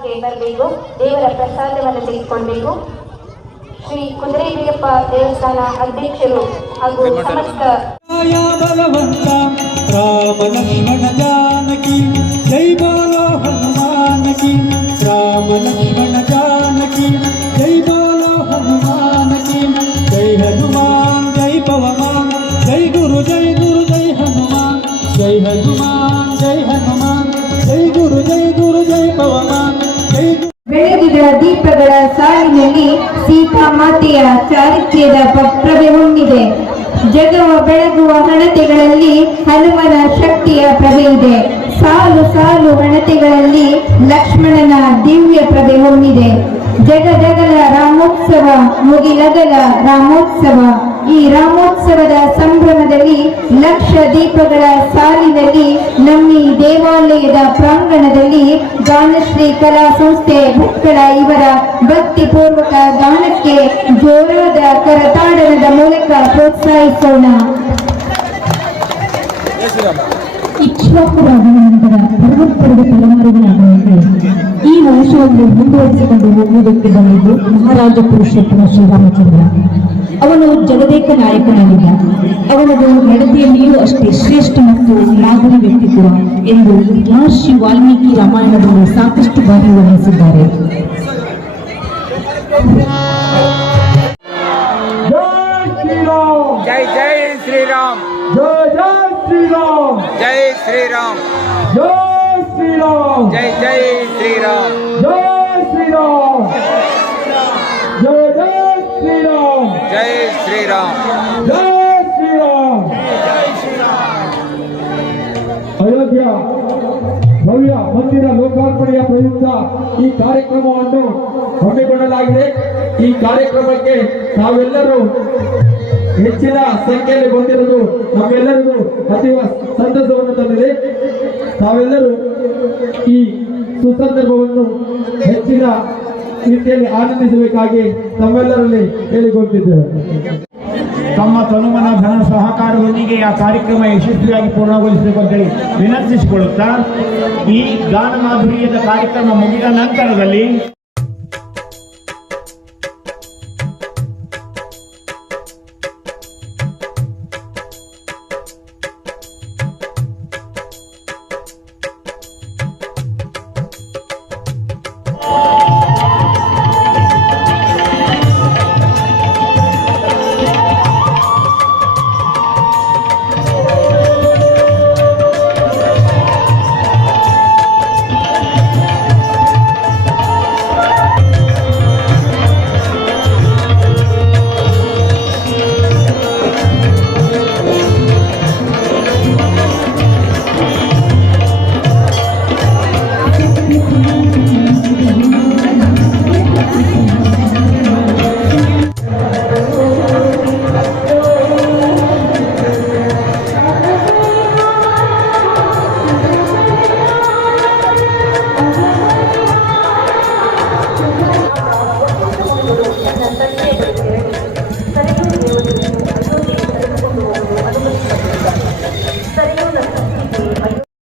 ಮುಂಭಾಗಕ್ಕೆ ಬರಬೇಕು ದೇವರ ಪ್ರಸಾದವನ್ನು ತೆಗೆದುಕೊಳ್ಬೇಕು. ಶ್ರೀ ಕುದುರೆಬೀರಪ್ಪ ದೇವಸ್ಥಾನ ಅಧ್ಯಕ್ಷರು ಹಾಗೂ ಸಮಸ್ತ ಬಲವಂತ ರಾಮ ಲಕ್ಷ್ಮಣ ಜಾನಕಿ ಜೈ ಬೋಲೋ ಹನುಮಾನ ರಾಮ ಲಕ್ಷ್ಮಣ ಜಾನಕಿ ಜೈ ಬೋಲೋ ಹನುಮಾನ ಕಿ ಜೈ ಹನುಮಾನ್ ಜೈ ಪವಮಾನ್ ಜೈ ಗುರು ಜೈ ಗುರು ಜೈ ಹನುಮಾನ್ ಜೈ ಹನುಮಾನ್ ಜೈ ಹನುಮಾನ್ ಜೈ ಗುರು ಜೈ ಗುರು ಜೈ ಪವಮಾನ್. ಬೆಳಗಿದ ದೀಪಗಳ ಸಾಲಿನಲ್ಲಿ ಸೀತಾ ಮಾತೆಯ ಚಾರಿತ್ರ್ಯದ ಪ್ರಭೆ ಹೊಂದಿದೆ. ಜಗವ ಬೆಳಗುವ ಹಣತೆಗಳಲ್ಲಿ ಹನುಮನ ಶಕ್ತಿಯ ಪ್ರಭೆ ಇದೆ. ಸಾಲು ಸಾಲು ಹಣತೆಗಳಲ್ಲಿ ಲಕ್ಷ್ಮಣನ ದಿವ್ಯ ಪ್ರಭೆ ಹೊಂದಿದೆ. ಜಗ ಜಗಲ ರಾಮೋತ್ಸವ ಮುಗಿಲಗಲ ರಾಮೋತ್ಸವ. ಈ ರಾಮೋತ್ಸವದ ಸಂಭ್ರಮದಲ್ಲಿ ಲಕ್ಷ ದೀಪಗಳ ಸಾಲಿನಲ್ಲಿ ನಮ್ಮಿ ದೇವಾಲಯದ ಪ್ರಾಂಗಣದಲ್ಲಿ ಗಾನಶ್ರೀ ಕಲಾ ಸಂಸ್ಥೆ ಭಟ್ಕಳ ಇವರ ಭಕ್ತಿಪೂರ್ವಕ ಗಾನಕ್ಕೆ ಜೋರಾದ ಕರತಾಡನದ ಮೂಲಕ ಪ್ರೋತ್ಸಾಹಿಸೋಣ. ಈ ವಂಶವನ್ನು ಮುಂದುವರಿಸಿಕೊಂಡು ಹೋಗುವುದಕ್ಕೆ ಬಂದಿದ್ದು ಮಹಾರಾಜ ಪುರುಷೋತ್ತಮ ಶ್ರೀರಾಮಚಂದ್ರ. जगदेख नायकन नड़दू अस्टे श्रेष्ठ मतरी व्यक्तित्व महर्षि वाल्मीकि रामायण साकु बारी वह जय जय जय श्री ಜೈ ಜೈ ಶ್ರೀರಾಮ್ जय श्री राम ಜೈ ಶ್ರೀರಾಮ್ ಅಯೋಧ್ಯ ಭವ್ಯ ಮಂದಿರ ಲೋಕಾರ್ಪಣೆಯ ಪ್ರಯುಕ್ತ ಈ ಕಾರ್ಯಕ್ರಮವನ್ನು ಹಮ್ಮಿಕೊಳ್ಳಲಾಗಿದೆ ಈ ಕಾರ್ಯಕ್ರಮಕ್ಕೆ ತಾವೆಲ್ಲರೂ ಹೆಚ್ಚಿನ ಸಂಖ್ಯೆಯಲ್ಲಿ ಬಂದಿರುವುದು ನಮ್ಮೆಲ್ಲರಿಗೂ ಅತೀವ ಸಂತಸವನ್ನು ತಂದಿದೆ ತಾವೆಲ್ಲರೂ ಈ ಸುಸಂದರ್ಭವನ್ನು ಹೆಚ್ಚಿನ ರೀತಿಯಲ್ಲಿ ಆನಂದಿಸಬೇಕಾಗಿ ತಮ್ಮೆಲ್ಲರಲ್ಲಿ ಹೇಳಿಕೊಳ್ತಿದ್ದೇವೆ ತಮ್ಮ ತನುಮನ ಧನ ಸಹಕಾರದೊಂದಿಗೆ ಆ ಕಾರ್ಯಕ್ರಮ ಯಶಸ್ವಿಯಾಗಿ ಪೂರ್ಣಗೊಳಿಸಬೇಕು ಅಂತೇಳಿ ವಿನಂತಿಸಿಕೊಳ್ಳುತ್ತಾ, ಈ ಗಾನ ಮಾಧುರ್ಯದ ಕಾರ್ಯಕ್ರಮ ಮುಗಿದ ನಂತರದಲ್ಲಿ